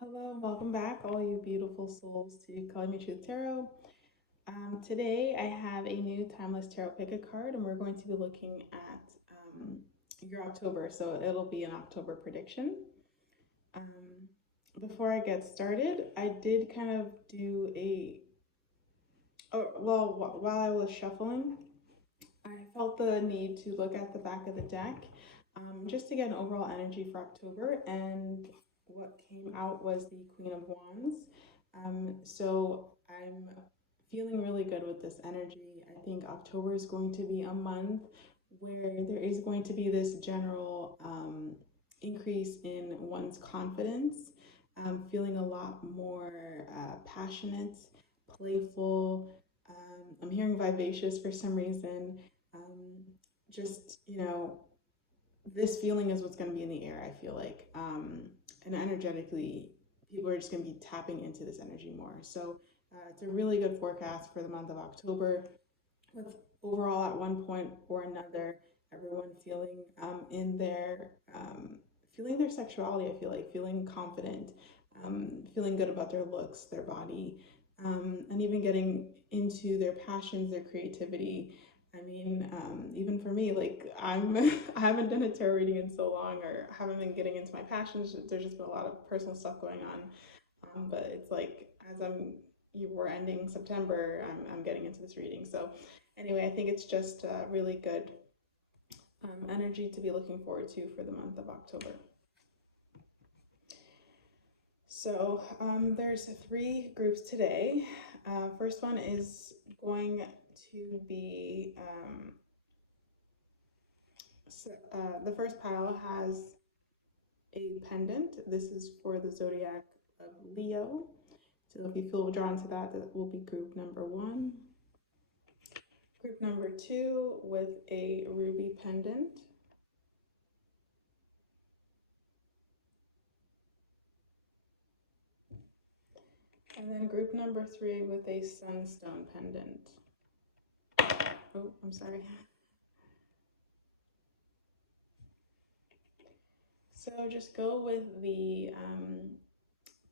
Hello, welcome back, all you beautiful souls, to Calling Me Truth Tarot. Today, I have a new Timeless Tarot Pick a card, and we're going to be looking at your October. So it'll be an October prediction. Um, Before I get started, I did kind of do while I was shuffling, I felt the need to look at the back of the deck just to get an overall energy for October. And what came out was the Queen of Wands. So I'm feeling really good with this energy. I think October is going to be a month where there is going to be this general increase in one's confidence. Feeling a lot more passionate, playful. I'm hearing vivacious for some reason. Um, just, this feeling is what's going to be in the air, I feel like. And energetically, people are just going to be tapping into this energy more. So it's a really good forecast for the month of October, with overall at one point or another, everyone feeling feeling their sexuality. I feel like feeling confident, feeling good about their looks, their body, and even getting into their passions, their creativity. I mean, even for me, like I haven't done a tarot reading in so long, or haven't been getting into my passions. There's just been a lot of personal stuff going on. But it's like as we're ending September, I'm getting into this reading. So anyway, I think it's just really good energy to be looking forward to for the month of October. So there's three groups today. First one is going to be the first pile has a pendant. This is for the zodiac of Leo. So if you feel drawn to that, that will be group number one. Group number two with a ruby pendant. And then group number three with a sunstone pendant. Oh, I'm sorry. So just go with the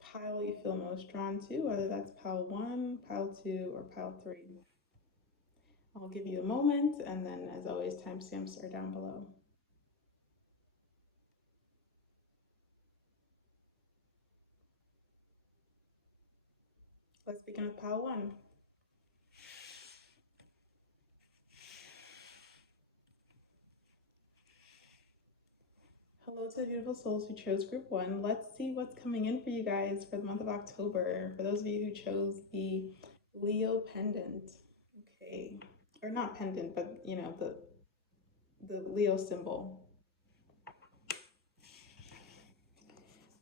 pile you feel most drawn to, whether that's pile one, pile two, or pile three. I'll give you a moment, and then as always, timestamps are down below. Let's begin with pile one. Hello to the beautiful souls who chose group one. Let's see what's coming in for you guys for the month of October. For those of you who chose the Leo pendant. Okay. Or not pendant, but the Leo symbol.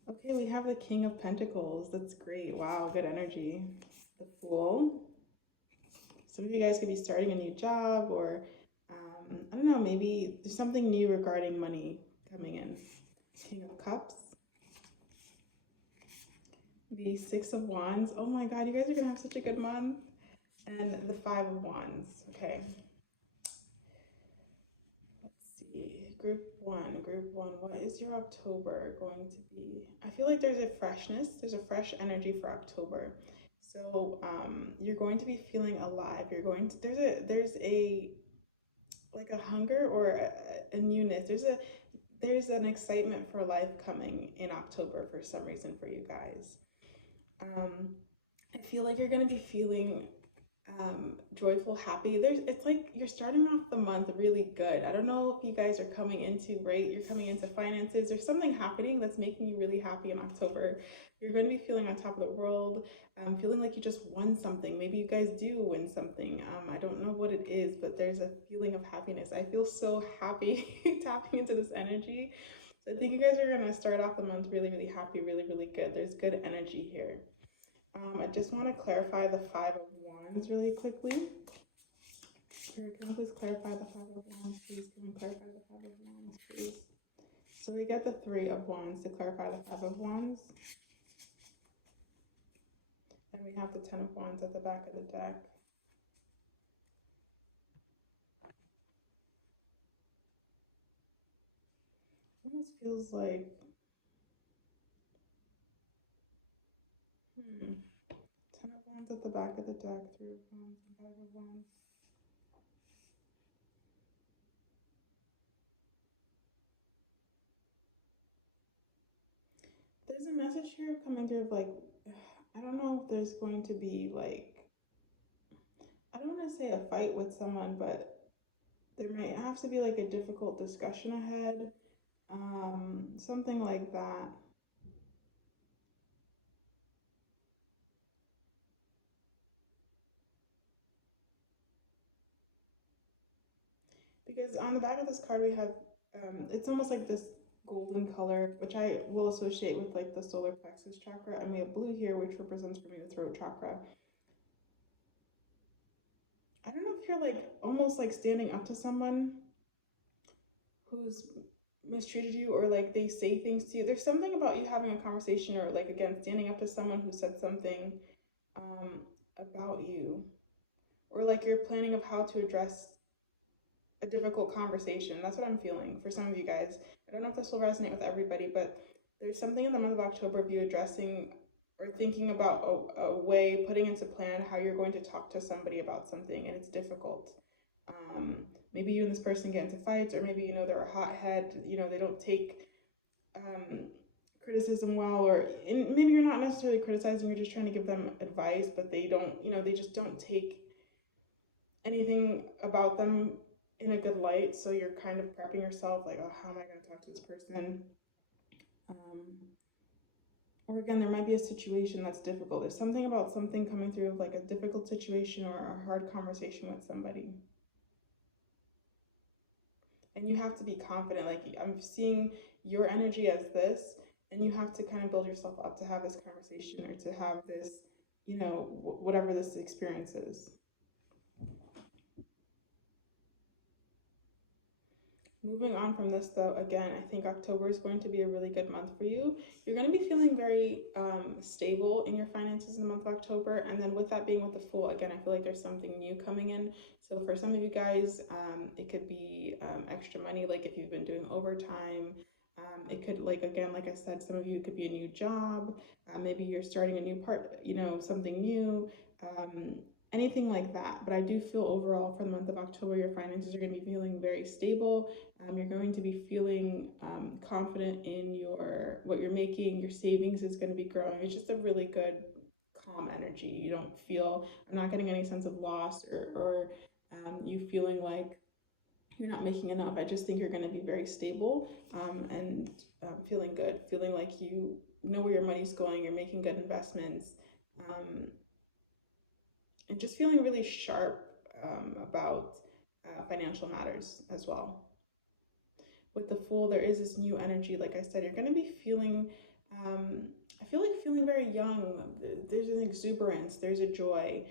Okay, we have the King of Pentacles. That's great. Wow, good energy. The Fool. Some of you guys could be starting a new job, or I don't know, maybe there's something new regarding money coming in. King of Cups. The Six of Wands. Oh my God, you guys are gonna have such a good month. And the Five of Wands. Okay. Let's see. Group one. What is your October going to be? I feel like there's a freshness. There's a fresh energy for October. So you're going to be feeling alive. You're going to there's a like a hunger or a newness. There's an excitement for life coming in October for some reason for you guys. I feel like you're gonna be feeling joyful, happy. It's like you're starting off the month really good. I don't know if you guys are coming into, right? You're coming into finances. There's something happening that's making you really happy in October. You're going to be feeling on top of the world, feeling like you just won something. Maybe you guys do win something. I don't know what it is, but there's a feeling of happiness. I feel so happy tapping into this energy. So I think you guys are going to start off the month really, really happy, really, really good. There's good energy here. I just want to clarify the Five of Wands really quickly. Can you please clarify the Five of Wands, please? Can we clarify the Five of Wands, please? So we get the Three of Wands to clarify the Five of Wands. And we have the Ten of Wands at the back of the deck. Almost feels like Wands at the back of the deck, Three of Wands and Five of Wands. There's a message here coming through of like, I don't know if there's going to be like, I don't want to say a fight with someone, but there might have to be like a difficult discussion ahead, something like that. Because on the back of this card we have, it's almost like this golden color, which I will associate with like the solar plexus chakra, and we have blue here, which represents for me the throat chakra. I don't know if you're like almost like standing up to someone who's mistreated you, or like they say things to you. There's something about you having a conversation, or like again standing up to someone who said something about you, or like you're planning of how to address a difficult conversation. That's what I'm feeling for some of you guys. I don't know if this will resonate with everybody, but there's something in the month of October of you addressing or thinking about a way, putting into plan how you're going to talk to somebody about something, and it's difficult. Maybe you and this person get into fights, or maybe you know they're a hothead, you know they don't take criticism well, or maybe you're not necessarily criticizing, you're just trying to give them advice, but they don't, you know, they just don't take anything about them in a good light. So you're kind of prepping yourself like, oh, how am I going to talk to this person? Or again, there might be a situation that's difficult. There's something about something coming through of like a difficult situation or a hard conversation with somebody. And you have to be confident. Like I'm seeing your energy as this, and you have to kind of build yourself up to have this conversation, or to have this, you know, whatever this experience is. Moving on from this though, again, I think October is going to be a really good month for you. You're going to be feeling very stable in your finances in the month of October. And then with that being with the Fool, again, I feel like there's something new coming in. So for some of you guys, it could be extra money, like if you've been doing overtime. It could, like, again, like I said, some of you, it could be a new job. Maybe you're starting a new part, you know, something new. Anything like that. But I do feel overall for the month of October, your finances are going to be feeling very stable. You're going to be feeling confident in what you're making. Your savings is going to be growing. It's just a really good, calm energy. You don't feel, I'm not getting any sense of loss, or you feeling like you're not making enough. I just think you're going to be very stable and feeling good, feeling like you know where your money's going, you're making good investments, and just feeling really sharp about financial matters as well. With the Fool, there is this new energy. Like I said, you're going to be feeling, I feel like feeling very young. There's an exuberance, there's a joy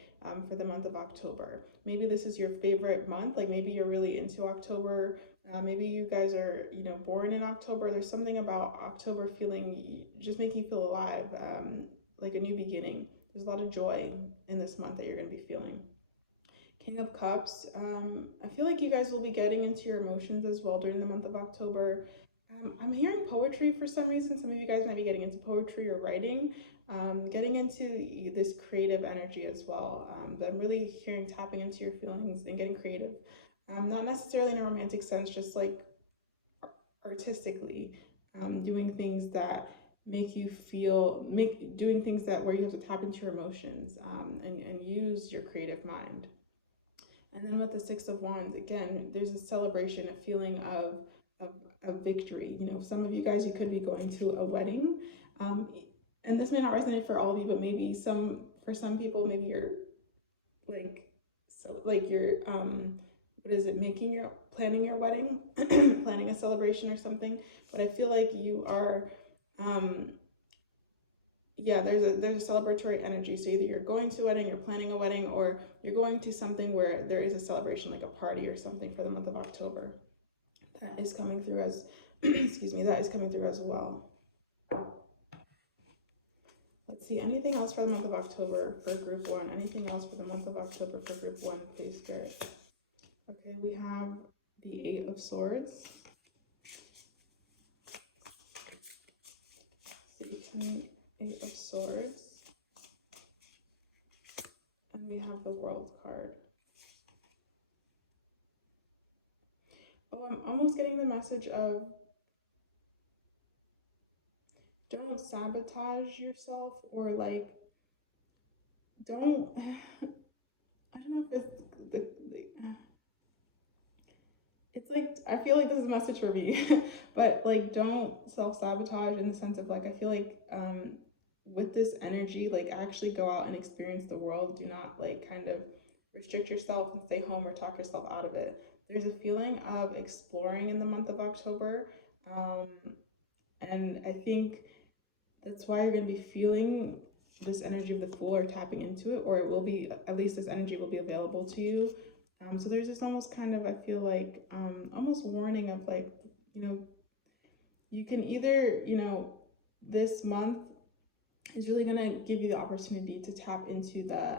for the month of October. Maybe this is your favorite month. Like maybe you're really into October. Maybe you guys are, you know, born in October. There's something about October feeling, just making you feel alive, like a new beginning. There's a lot of joy in this month that you're going to be feeling. King of Cups. I feel like you guys will be getting into your emotions as well during the month of October. I'm hearing poetry for some reason. Some of you guys might be getting into poetry or writing, getting into this creative energy as well. But I'm really hearing tapping into your feelings and getting creative. Not necessarily in a romantic sense, just like artistically, doing things that make you feel, doing things that where you have to tap into your emotions, and use your creative mind. And then with the Six of Wands, again, there's a celebration, a feeling of victory. You know, some of you guys, you could be going to a wedding, and this may not resonate for all of you, but maybe for some people, maybe you're like, so like you're, what is it, planning your wedding, planning a celebration or something. But I feel like you are, yeah, there's a celebratory energy. So either you're going to a wedding, you're planning a wedding, or you're going to something where there is a celebration, like a party or something for the month of October. That is coming through as, excuse me, that is coming through as well. Let's see, anything else for the month of October for group one? Anything else for the month of October for group one, please, Spirit? Okay, we have the Eight of Swords. Satan, Eight of Swords. we have the World card. Oh, I'm almost getting the message of don't sabotage yourself, or like don't I don't know if it's the it's like I feel like this is a message for me, but like don't self sabotage in the sense of like I feel like with this energy, like actually go out and experience the world. Do not like kind of restrict yourself and stay home or talk yourself out of it. There's a feeling of exploring in the month of October, um, and I think that's why you're going to be feeling this energy of the Fool or tapping into it, or it will be, at least this energy will be available to you. So there's this almost kind of, I feel like, almost warning of like, you know, you can either, this month is really going to give you the opportunity to tap into the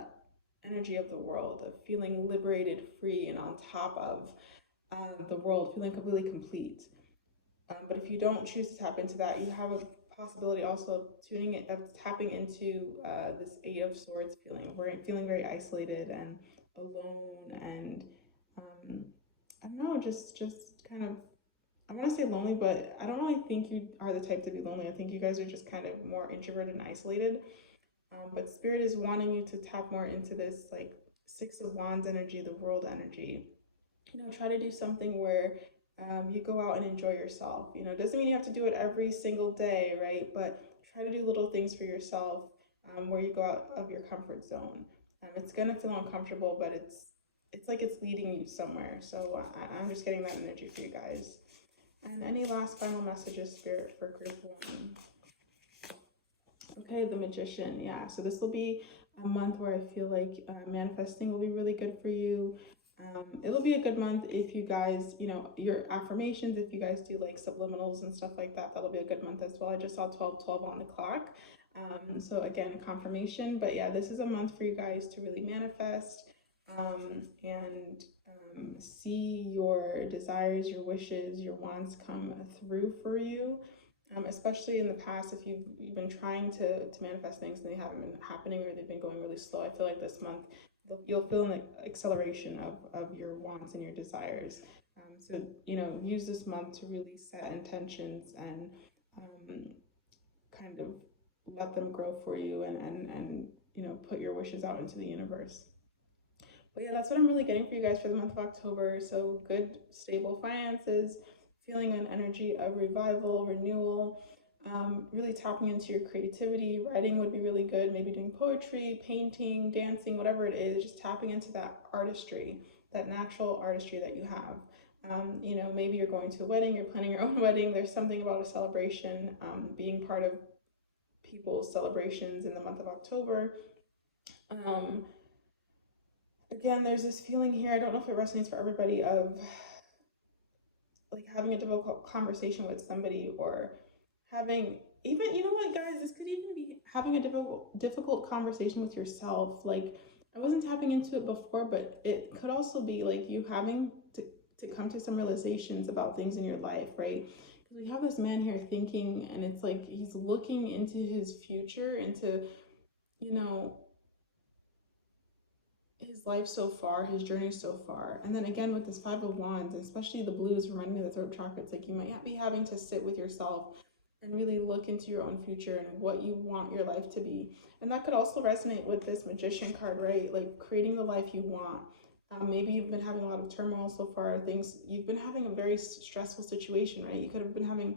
energy of the world, of feeling liberated, free, and on top of the world, feeling completely complete. But if you don't choose to tap into that, you have a possibility also of tapping into this Eight of Swords feeling. We're feeling very isolated and alone, and I don't know, just kind of. I want to say lonely, but I don't really think you are the type to be lonely. I think you guys are just kind of more introverted and isolated. But Spirit is wanting you to tap more into this like Six of Wands energy, the world energy. Try to do something where you go out and enjoy yourself. It doesn't mean you have to do it every single day, right? But try to do little things for yourself where you go out of your comfort zone. It's gonna feel uncomfortable, but it's like it's leading you somewhere. So I'm just getting that energy for you guys. And any last final messages, Spirit, for group one? Okay, the Magician. Yeah, so this will be a month where I feel like manifesting will be really good for you. It'll be a good month if you guys, your affirmations, if you guys do like subliminals and stuff like that, that'll be a good month as well. I just saw 12:12 on the clock. So again, confirmation. But yeah, this is a month for you guys to really manifest and see your desires, your wishes, your wants come through for you. Especially in the past, if you've been trying to manifest things and they haven't been happening, or they've been going really slow, I feel like this month you'll feel an acceleration of your wants and your desires. So use this month to really set intentions and kind of let them grow for you, and put your wishes out into the universe. But yeah, that's what I'm really getting for you guys for the month of October. So good, stable finances, feeling an energy of revival, renewal, really tapping into your creativity. Writing would be really good. Maybe doing poetry, painting, dancing, whatever it is, just tapping into that artistry, that natural artistry that you have. Maybe you're going to a wedding, you're planning your own wedding. There's something about a celebration, being part of people's celebrations in the month of October. Again, there's this feeling here, I don't know if it resonates for everybody, of like having a difficult conversation with somebody, or having, even, you know what, guys, this could even be having a difficult conversation with yourself. Like, I wasn't tapping into it before, but it could also be like you having to come to some realizations about things in your life, right? Because we have this man here thinking, and it's like he's looking into his future, into, you know, his life so far, his journey so far. And then again with this Five of Wands, especially the blues, reminding me of the throat chakra, it's like you might be having to sit with yourself and really look into your own future and what you want your life to be. And that could also resonate with this Magician card, right? Like creating the life you want. Maybe you've been having a lot of turmoil so far, you've been having a very stressful situation, right? You could have been having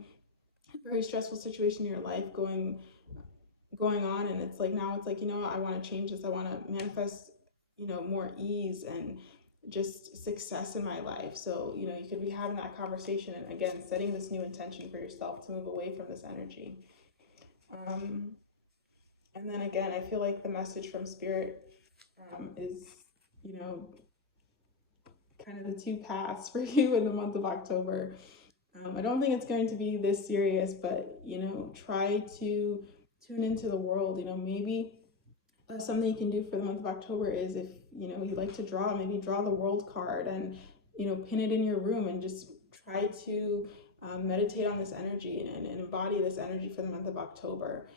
a very stressful situation in your life going on, and it's like now it's like, I want to change this. I want to manifest, more ease and just success in my life. So you could be having that conversation, and again setting this new intention for yourself to move away from this energy. And then again, I feel like the message from Spirit is, kind of the two paths for you in the month of October. I don't think it's going to be this serious, but try to tune into the world. Maybe something you can do for the month of October is, if you like to draw, maybe draw the world card and pin it in your room, and just try to meditate on this energy and embody this energy for the month of October,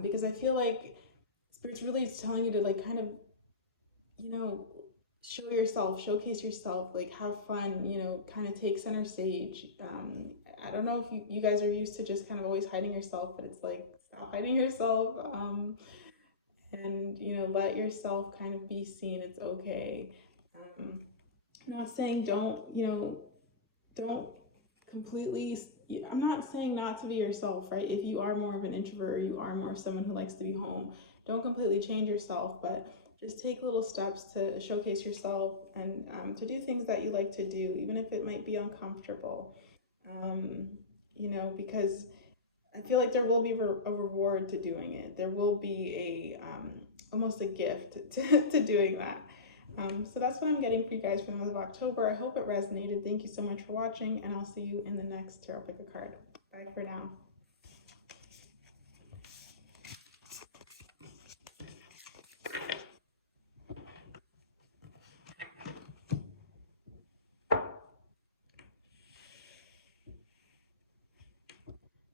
because I feel like Spirit's really telling you to like kind of you know, show yourself, showcase yourself, like have fun, you know, kind of take center stage. I don't know if you guys are used to just kind of always hiding yourself, but it's like stop hiding yourself, and you know, let yourself kind of be seen. It's okay. Um, I'm not saying don't, you know, don't completely, I'm not saying not to be yourself, right? If you are more of an introvert or you are more someone who likes to be home, don't completely change yourself, but just take little steps to showcase yourself and to do things that you like to do, even if it might be uncomfortable. um, you know, because I feel like there will be a reward to doing it. There will be a almost a gift to doing that. So that's what I'm getting for you guys for the month of October. I hope it resonated. Thank you so much for watching, and I'll see you in the next Tarot Pick a Card. Bye for now.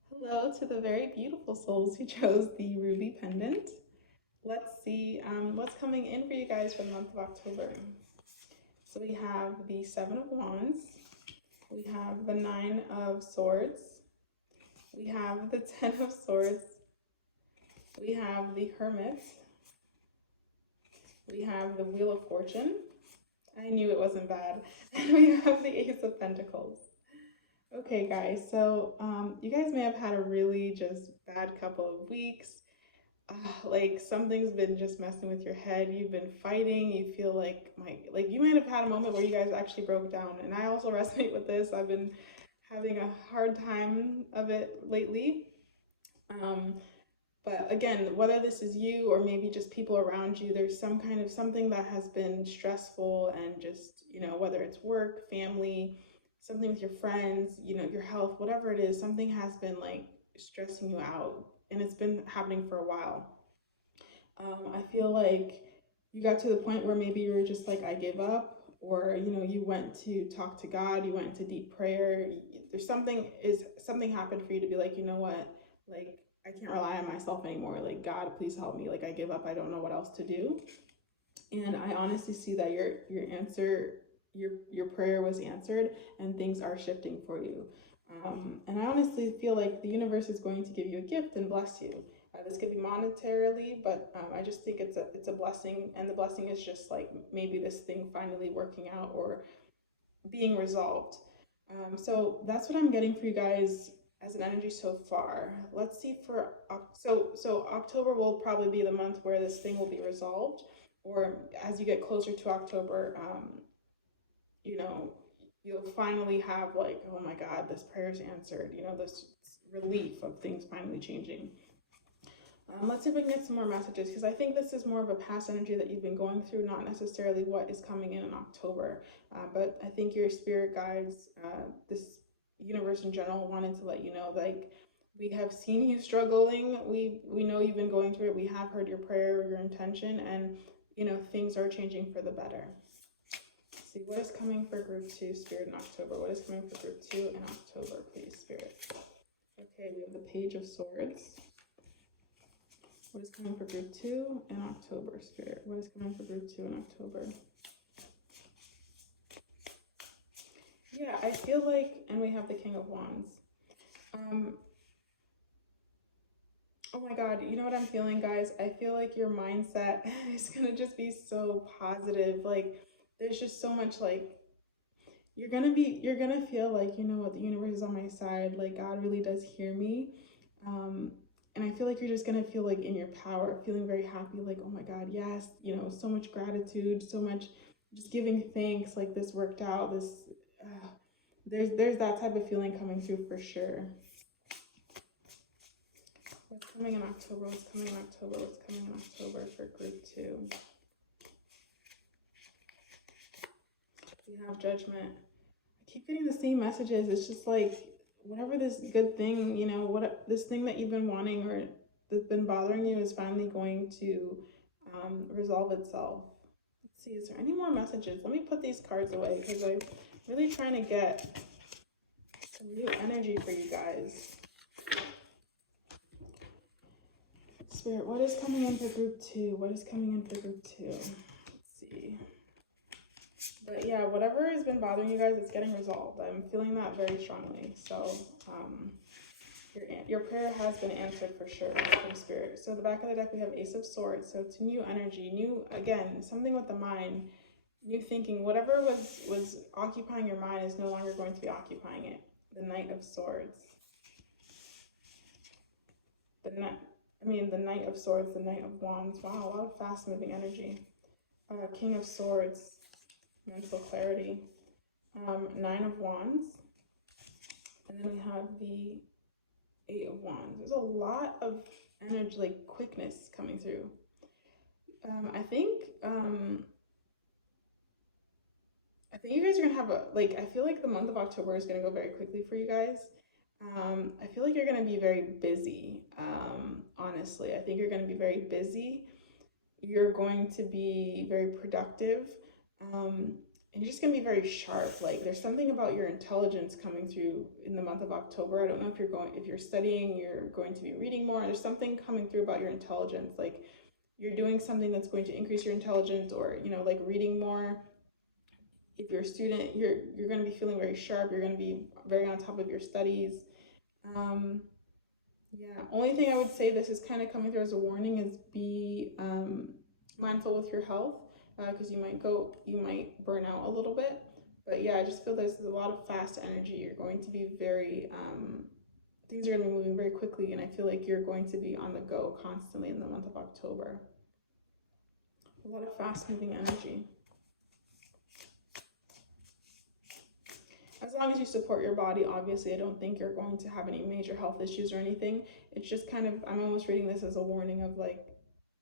Hello to the very beautiful souls who chose the ruby pendant. Let's see what's coming in for you guys for the month of October. So we have the Seven of Wands, we have the Nine of Swords, we have the Ten of Swords, we have the Hermit, we have the Wheel of Fortune. I knew it wasn't bad. And we have the Ace of Pentacles. Okay, guys, so you guys may have had a really just bad couple of weeks. Like something's been just messing with your head. You've been fighting. You feel like you might have had a moment where you guys actually broke down. And I also resonate with this. I've been having a hard time of it lately. But again, whether this is you or maybe just people around you, there's some kind of something that has been stressful, and just, you know, whether it's work, family, something with your friends, you know, your health, whatever it is, something has been like stressing you out, and it's been happening for a while. I feel like you got to the point where maybe you were just like, I give up, or you know, you went to talk to God, you went to deep prayer. There's something happened for you to be like, you know what, like I can't rely on myself anymore. Like God, please help me. Like I give up. I don't know what else to do. And I honestly see that your answer, your prayer was answered, and things are shifting for you. And I honestly feel like the universe is going to give you a gift and bless you. This could be monetarily, but I just think it's a blessing, and the blessing is just like maybe this thing finally working out or being resolved. So that's what I'm getting for you guys as an energy so far. Let's see for so October will probably be the month where this thing will be resolved, or as you get closer to October, you know, you'll finally have like, oh my God, this prayer's answered. You know, this relief of things finally changing. Let's see if we can get some more messages, because I think this is more of a past energy that you've been going through, not necessarily what is coming in October. But I think your spirit guides, this universe in general, wanted to let you know, like, we have seen you struggling. We know you've been going through it. We have heard your prayer, your intention, and you know, things are changing for the better. Let's see what is coming for group 2, Spirit, in October. What is coming for group 2 in October, please, Spirit? Okay, we have the Page of Swords. What is coming for group 2 in October, Spirit? What is coming for group 2 in October? Yeah, I feel like, and we have the King of Wands. Oh my God, you know what I'm feeling, guys? I feel like your mindset is gonna just be so positive. Like, there's just so much, like, you're gonna feel like, you know what, the universe is on my side. Like, God really does hear me. And I feel like you're just gonna feel like in your power, feeling very happy, like, oh my God, yes, you know, so much gratitude, so much just giving thanks, like this worked out, this, there's that type of feeling coming through for sure. What's coming in October? What's coming in October? What's coming in October for group 2? We have Judgment. I keep getting the same messages. It's just like, whatever this good thing, you know, what this thing that you've been wanting or that's been bothering you is finally going to resolve itself. Let's see, is there any more messages? Let me put these cards away, because I'm really trying to get some new energy for you guys. Spirit, what is coming in for group 2? What is coming in for group 2? Let's see. see. But yeah, whatever has been bothering you guys, it's getting resolved. I'm feeling that very strongly. So your prayer has been answered for sure from Spirit. So the back of the deck, we have Ace of Swords. So it's new energy, new, again, something with the mind, new thinking. Whatever was occupying your mind is no longer going to be occupying it. The Knight of Swords. The Knight of Swords, the Knight of Wands. Wow, a lot of fast-moving energy. King of Swords, mental clarity. Nine of Wands. And then we have the Eight of Wands. There's a lot of energy, like quickness coming through. I think you guys are gonna have I feel like the month of October is gonna go very quickly for you guys. I feel like you're gonna be very busy. Honestly, I think you're gonna be very busy. You're going to be very productive. And you're just gonna be very sharp. Like there's something about your intelligence coming through in the month of October. I don't know if you're studying, you're going to be reading more. There's something coming through about your intelligence. Like you're doing something that's going to increase your intelligence, or like reading more. If you're a student, you're going to be feeling very sharp. You're going to be very on top of your studies. Yeah, only thing I would say, this is kind of coming through as a warning, is be mindful with your health, because you might burn out a little bit. But yeah, I just feel there's a lot of fast energy. You're going to be very things are going to be moving very quickly, and I feel like you're going to be on the go constantly in the month of October. A lot of fast moving energy. As long as you support your body, obviously, I don't think you're going to have any major health issues or anything. It's just kind of, I'm almost reading this as a warning of like,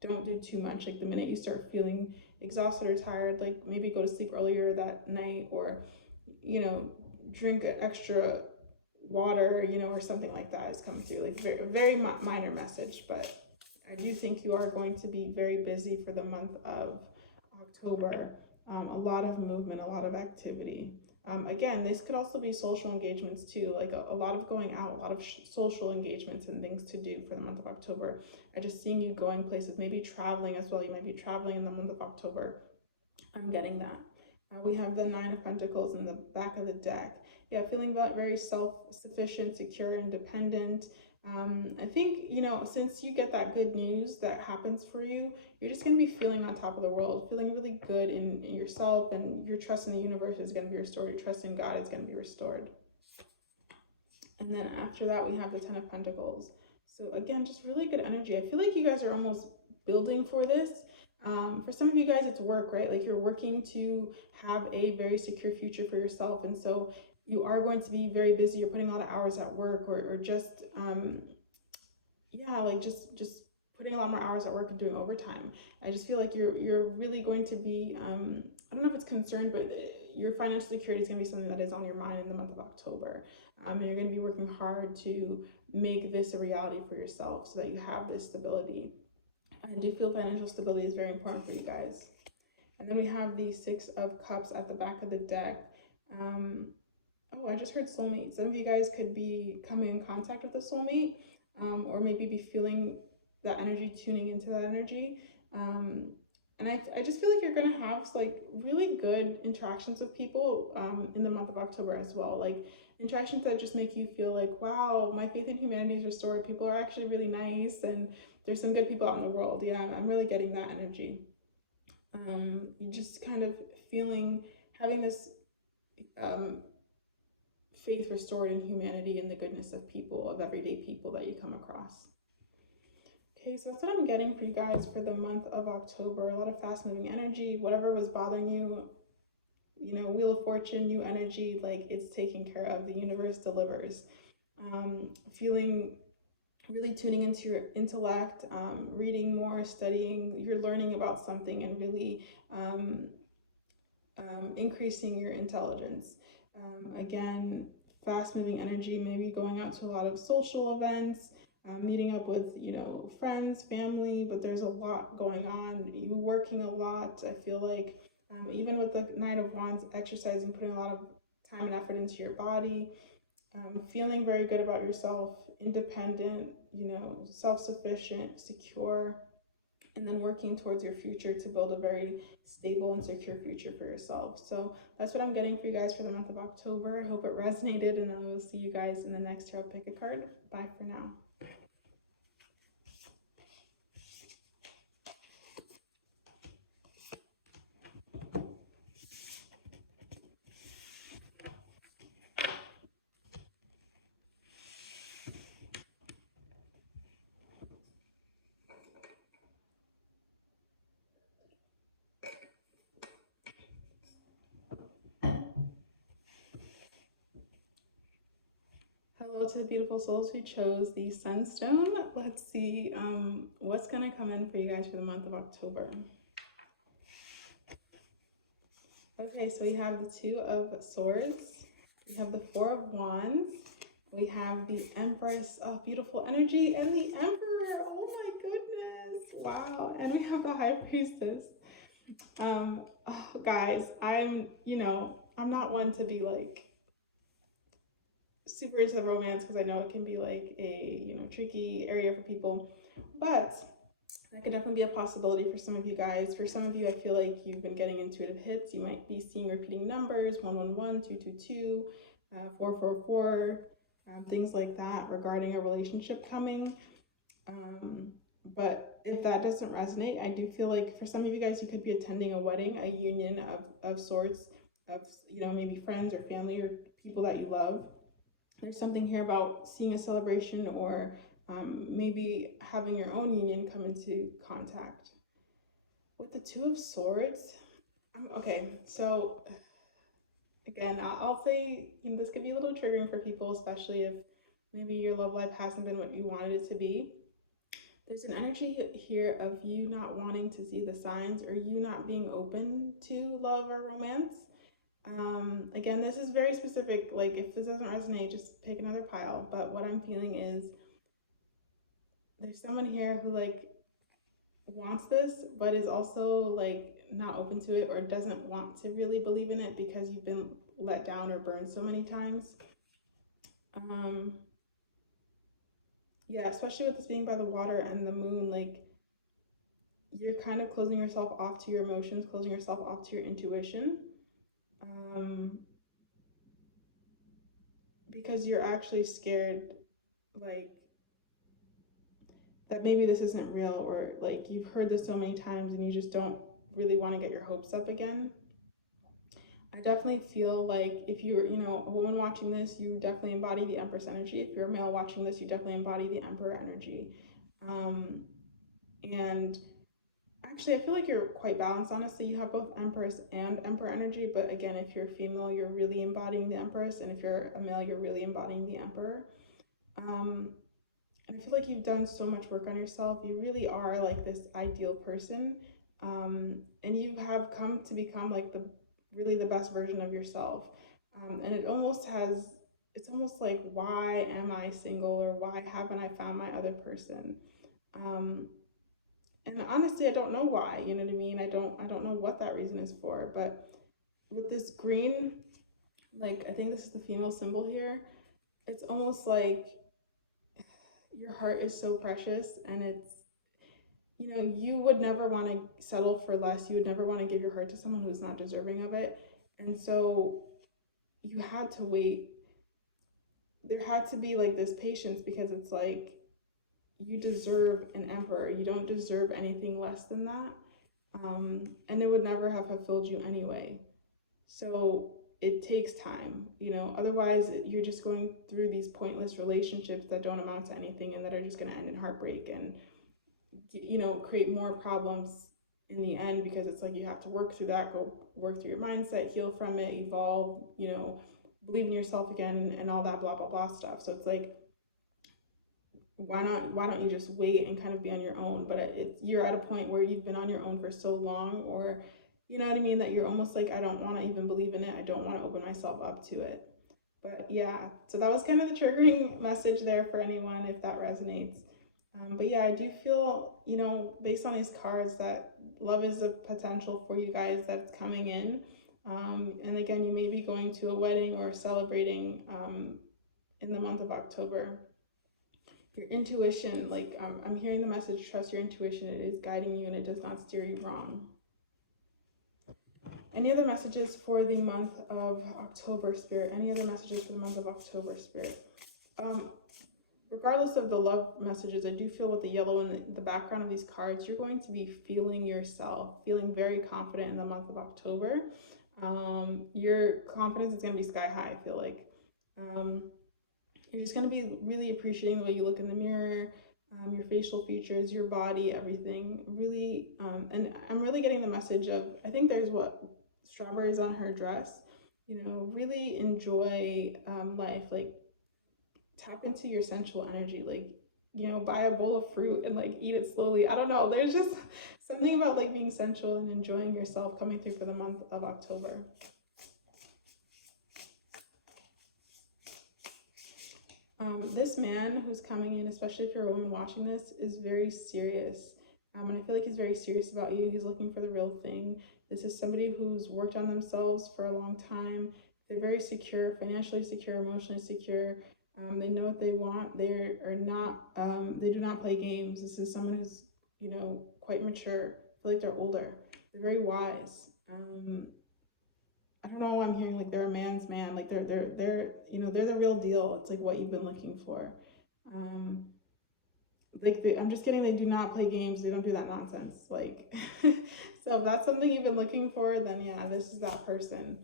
don't do too much. Like the minute you start feeling exhausted or tired, like maybe go to sleep earlier that night, or, drink an extra water, or something like that is coming through. Like very, very minor message, but I do think you are going to be very busy for the month of October. A lot of movement, a lot of activity. Again, this could also be social engagements too, like a lot of going out, a lot of social engagements and things to do for the month of October. I just seeing you going places, maybe traveling as well. You might be traveling in the month of October. I'm getting that. We have the Nine of Pentacles in the back of the deck. Yeah, feeling very self-sufficient, secure, independent. I think, since you get that good news that happens for you, you're just going to be feeling on top of the world, feeling really good in yourself, and your trust in the universe is going to be restored. Your trust in God is going to be restored. And then after that, we have the Ten of Pentacles. So again, just really good energy. I feel like you guys are almost building for this. For some of you guys, it's work, right? Like you're working to have a very secure future for yourself. And so you are going to be very busy. You're putting a lot of hours at work, or just, just putting a lot more hours at work and doing overtime. I just feel like you're really going to be, I don't know if it's concerned, but your financial security is going to be something that is on your mind in the month of October. And you're going to be working hard to make this a reality for yourself so that you have this stability. I do feel financial stability is very important for you guys. And then we have the Six of Cups at the back of the deck. Oh, I just heard soulmate. Some of you guys could be coming in contact with a soulmate, or maybe be feeling that energy, tuning into that energy. And I just feel like you're going to have like really good interactions with people in the month of October as well. Like interactions that just make you feel like, wow, my faith in humanity is restored. People are actually really nice, and there's some good people out in the world. Yeah, I'm really getting that energy. You just kind of having this faith restored in humanity and the goodness of people, of everyday people that you come across. Okay, so that's what I'm getting for you guys for the month of October. A lot of fast-moving energy. Whatever was bothering you, Wheel of Fortune, new energy, like it's taken care of. The universe delivers. Feeling really tuning into your intellect, reading more, studying, you're learning about something and really increasing your intelligence. Again, fast-moving energy, maybe going out to a lot of social events, meeting up with, friends, family, but there's a lot going on. You working a lot. I feel like even with the Knight of Wands, exercising, putting a lot of time and effort into your body, feeling very good about yourself, independent, self-sufficient, secure. and then working towards your future to build a very stable and secure future for yourself. So that's what I'm getting for you guys for the month of October. I hope it resonated, and I will see you guys in the next tarot pick a card. Bye for now. Hello to the beautiful souls who chose the Sunstone. Let's see what's going to come in for you guys for the month of October. Okay, so we have the Two of Swords. We have the Four of Wands. We have the Empress of beautiful energy and the Emperor. Oh my goodness. Wow. And we have the High Priestess. Oh, guys, I'm not one to be like super into romance because I know it can be like a, tricky area for people, but that could definitely be a possibility for some of you guys. For some of you, I feel like you've been getting intuitive hits. You might be seeing repeating numbers, 111, 222, 444, things like that regarding a relationship coming. But if that doesn't resonate, I do feel like for some of you guys, you could be attending a wedding, a union of sorts, of, maybe friends or family or people that you love. There's something here about seeing a celebration or maybe having your own union come into contact. With the Two of Swords, okay, so again, I'll say, this could be a little triggering for people, especially if maybe your love life hasn't been what you wanted it to be. There's an energy here of you not wanting to see the signs or you not being open to love or romance. Again, this is very specific. Like, if this doesn't resonate, just pick another pile. But what I'm feeling is there's someone here who like wants this, but is also like not open to it or doesn't want to really believe in it because you've been let down or burned so many times. Yeah, especially with this being by the water and the moon, like you're kind of closing yourself off to your emotions, closing yourself off to your intuition. Because you're actually scared, like, that maybe this isn't real, or like you've heard this so many times and you just don't really want to get your hopes up again. I definitely feel like if you're, a woman watching this, you definitely embody the Empress energy. If you're a male watching this, you definitely embody the Emperor energy. And actually, I feel like you're quite balanced, honestly. You have both Empress and Emperor energy, but again, if you're female, you're really embodying the Empress, and if you're a male, you're really embodying the Emperor. And I feel like you've done so much work on yourself. You really are like this ideal person. And you have come to become like really the best version of yourself. And it's almost like, why am I single, or why haven't I found my other person? And honestly, I don't know why, you know what I mean? I don't know what that reason is for, but with this green, like, I think this is the female symbol here. It's almost like your heart is so precious, and you would never want to settle for less. You would never want to give your heart to someone who's not deserving of it. And so you had to wait. There had to be like this patience, because it's like you deserve an emperor. You don't deserve anything less than that. And it would never have fulfilled you anyway. So it takes time, otherwise you're just going through these pointless relationships that don't amount to anything and that are just going to end in heartbreak and, create more problems in the end, because it's like you have to work through that, go work through your mindset, heal from it, evolve, believe in yourself again, and all that blah, blah, blah stuff. So it's like, why don't you just wait and kind of be on your own? But you're at a point where you've been on your own for so long, or you know what I mean, that you're almost like, I don't want to even believe in it, I don't want to open myself up to it. But yeah, so that was kind of the triggering message there for anyone, if that resonates. But yeah, I do feel, based on these cards, that love is a potential for you guys that's coming in. And again, you may be going to a wedding or celebrating in the month of October. Your intuition, like I'm hearing the message, trust your intuition. It is guiding you and it does not steer you wrong. Any other messages for the month of October, Spirit? Any other messages for the month of October, Spirit? Regardless of the love messages, I do feel with the yellow in the background of these cards, you're going to be feeling yourself, feeling very confident in the month of October. Your confidence is going to be sky high, I feel like. You're just going to be really appreciating the way you look in the mirror, your facial features, your body, everything. Really, and I'm really getting the message of, I think there's what, strawberries on her dress. You know, really enjoy life. Like, tap into your sensual energy. Like, you know, buy a bowl of fruit and like eat it slowly. I don't know. There's just something about like being sensual and enjoying yourself coming through for the month of October. This man who's coming in, especially if you're a woman watching this, is very serious. And I feel like he's very serious about you. He's looking for the real thing. This is somebody who's worked on themselves for a long time. They're very secure, financially secure, emotionally secure. They know what they want. They are not, they do not play games. This is someone who's, you know, quite mature. I feel like they're older. They're very wise. I don't know why I'm hearing like they're a man's man, like they're you know, they're the real deal. It's like what you've been looking for. Um, I'm just kidding. They do not play games. They don't do that nonsense. Like, so if that's something you've been looking for, then yeah, this is that person.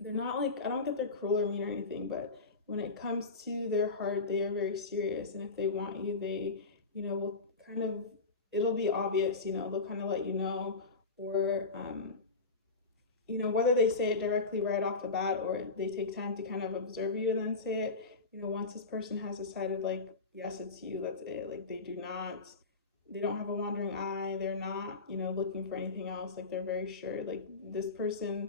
They're not like, I don't get they're cruel or mean or anything, but when it comes to their heart, they are very serious. And if they want you, they, you know, will kind of, it'll be obvious. You know, they'll kind of let you know, or you know, whether they say it directly right off the bat or they take time to kind of observe you and then say it, you know, once this person has decided, like, yes, it's you, that's it. Like, they don't have a wandering eye. They're not, you know, looking for anything else. Like, they're very sure. Like, this person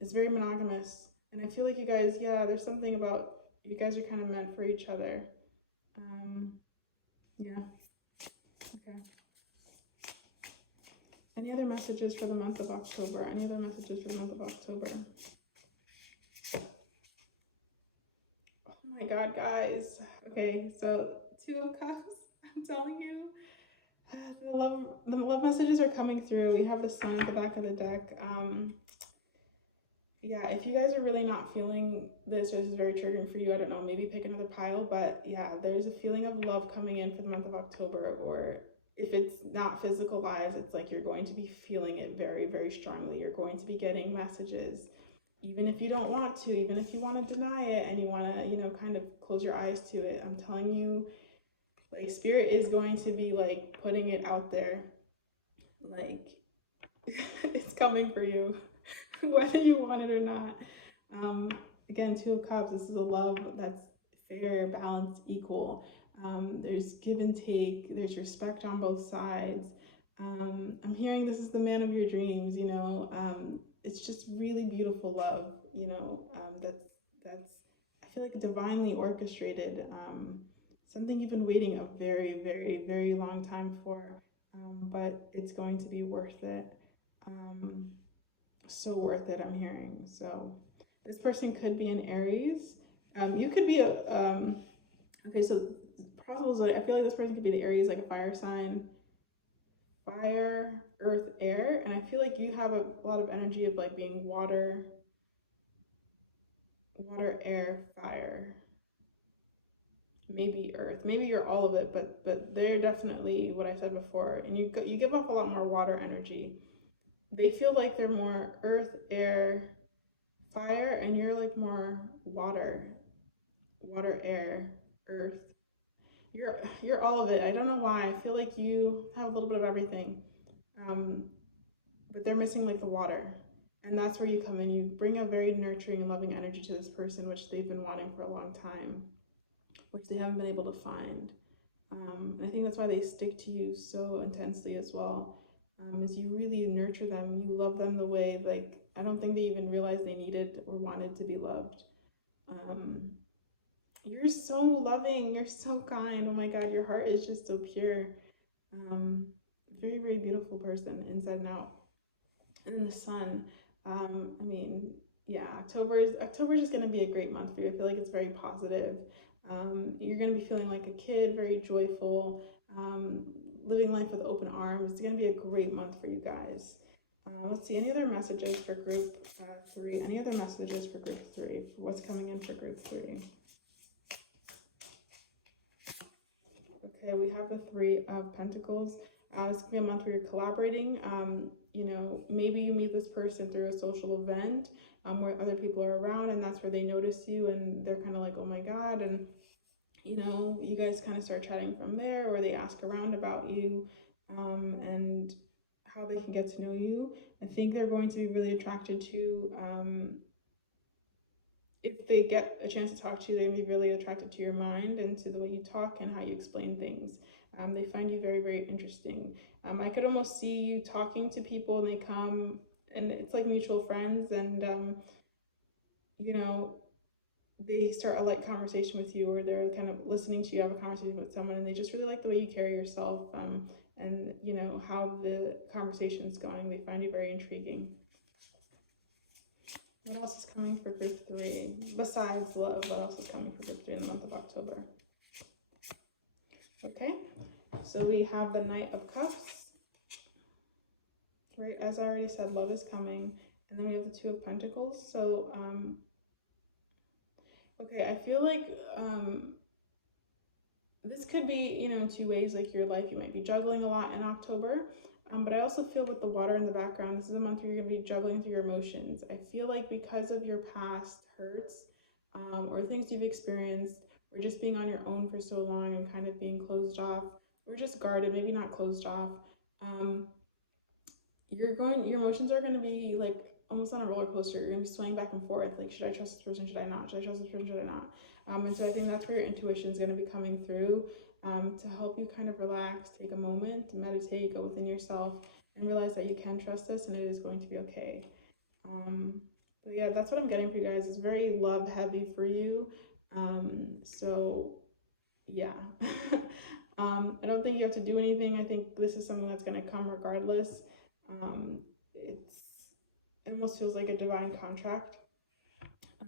is very monogamous. And I feel like you guys, yeah, there's something about you guys are kind of meant for each other. Um, yeah, okay. Any other messages for the month of October? Any other messages for the month of October? Oh my God, guys. Okay, so Two of Cups. I'm telling you, the love messages are coming through. We have the Sun at the back of the deck. Yeah, if you guys are really not feeling this, or this is very triggering for you, I don't know, maybe pick another pile. But yeah, there's a feeling of love coming in for the month of October, or if it's not physicalized, it's like you're going to be feeling it very, very strongly. You're going to be getting messages, even if you don't want to, even if you want to deny it and you want to, you know, kind of close your eyes to it. I'm telling you, like, spirit is going to be like putting it out there, like it's coming for you. Whether you want it or not. Um, Again, Two of Cups, this is a love that's fair, balanced, equal. There's give and take, there's respect on both sides. I'm hearing this is the man of your dreams, you know. It's just really beautiful love, you know. That's I feel like divinely orchestrated. Something you've been waiting a very, very, very long time for, but it's going to be worth it. Um, so worth it, I'm hearing. So this person could be an Aries. You could be a okay, so possible zodiac. I feel like this person could be the Aries, like a fire sign, fire, earth, air, and I feel like you have a lot of energy of like being water, water, air, fire, maybe earth. Maybe you're all of it, but they're definitely what I said before. And you give off a lot more water energy. They feel like they're more earth, air, fire, and you're like more water, water, air, earth. You're all of it. I don't know why. I feel like you have a little bit of everything, um, but they're missing like the water, and that's where you come in. You bring a very nurturing and loving energy to this person, which they've been wanting for a long time, which they haven't been able to find. And I think that's why they stick to you so intensely as well. Is you really nurture them, you love them the way, like, I don't think they even realized they needed or wanted to be loved. Um, you're so loving, you're so kind. Oh my God, your heart is just so pure. Um, Very, very beautiful person inside and out. And then the Sun. I mean, yeah, October is just gonna be a great month for you. I feel like it's very positive. You're going to be feeling like a kid, very joyful, living life with open arms. It's going to be a great month for you guys. Let's see, any other messages for group 3? Any other messages for group 3? What's coming in for group 3? Okay, we have the Three of Pentacles. This could be a month where you're collaborating. You know, maybe you meet this person through a social event where other people are around, and that's where they notice you and they're kind of like, oh my God. And, you know, you guys kind of start chatting from there, or they ask around about you and how they can get to know you. I think they're going to be really attracted to if they get a chance to talk to you, they're going to be really attracted to your mind and to the way you talk and how you explain things. They find you very, very interesting. I could almost see you talking to people and they come and it's like mutual friends and, you know, they start a light conversation with you or they're kind of listening to you have a conversation with someone and they just really like the way you carry yourself and, you know, how the conversation is going. They find you very intriguing. What else is coming for group 3? Besides love, what else is coming for group 3 in the month of October? Okay, so we have the Knight of Cups. Right, as I already said, love is coming. And then we have the Two of Pentacles. So, okay, I feel like this could be, you know, in two ways, like your life, you might be juggling a lot in October. But I also feel with the water in the background, this is a month where you're going to be juggling through your emotions. I feel like because of your past hurts or things you've experienced, or just being on your own for so long and kind of being closed off, or just guarded, maybe not closed off, your emotions are going to be like almost on a roller coaster. You're going to be swaying back and forth. Like, should I trust this person? Should I not? Should I trust this person? Should I not? And so I think that's where your intuition is going to be coming through to help you kind of relax, take a moment, meditate, go within yourself, and realize that you can trust this and it is going to be okay. But yeah, that's what I'm getting for you guys. It's very love heavy for you. So yeah. I don't think you have to do anything. I think this is something that's going to come regardless. It's it almost feels like a divine contract.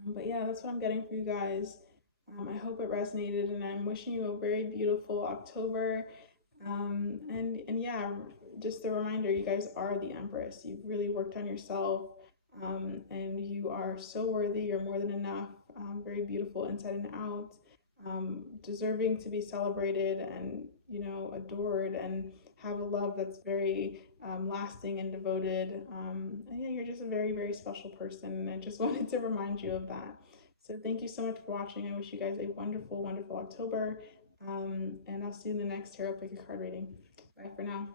But yeah, that's what I'm getting for you guys. I hope it resonated, and I'm wishing you a very beautiful October. And yeah, just a reminder, you guys are the Empress. You've really worked on yourself, and you are so worthy. You're more than enough. Very beautiful inside and out. Deserving to be celebrated and, you know, adored and have a love that's very lasting and devoted. And yeah, you're just a very, very special person. And I just wanted to remind you of that. So thank you so much for watching. I wish you guys a wonderful, wonderful October. And I'll see you in the next Tarot Pick a Card reading. Bye for now.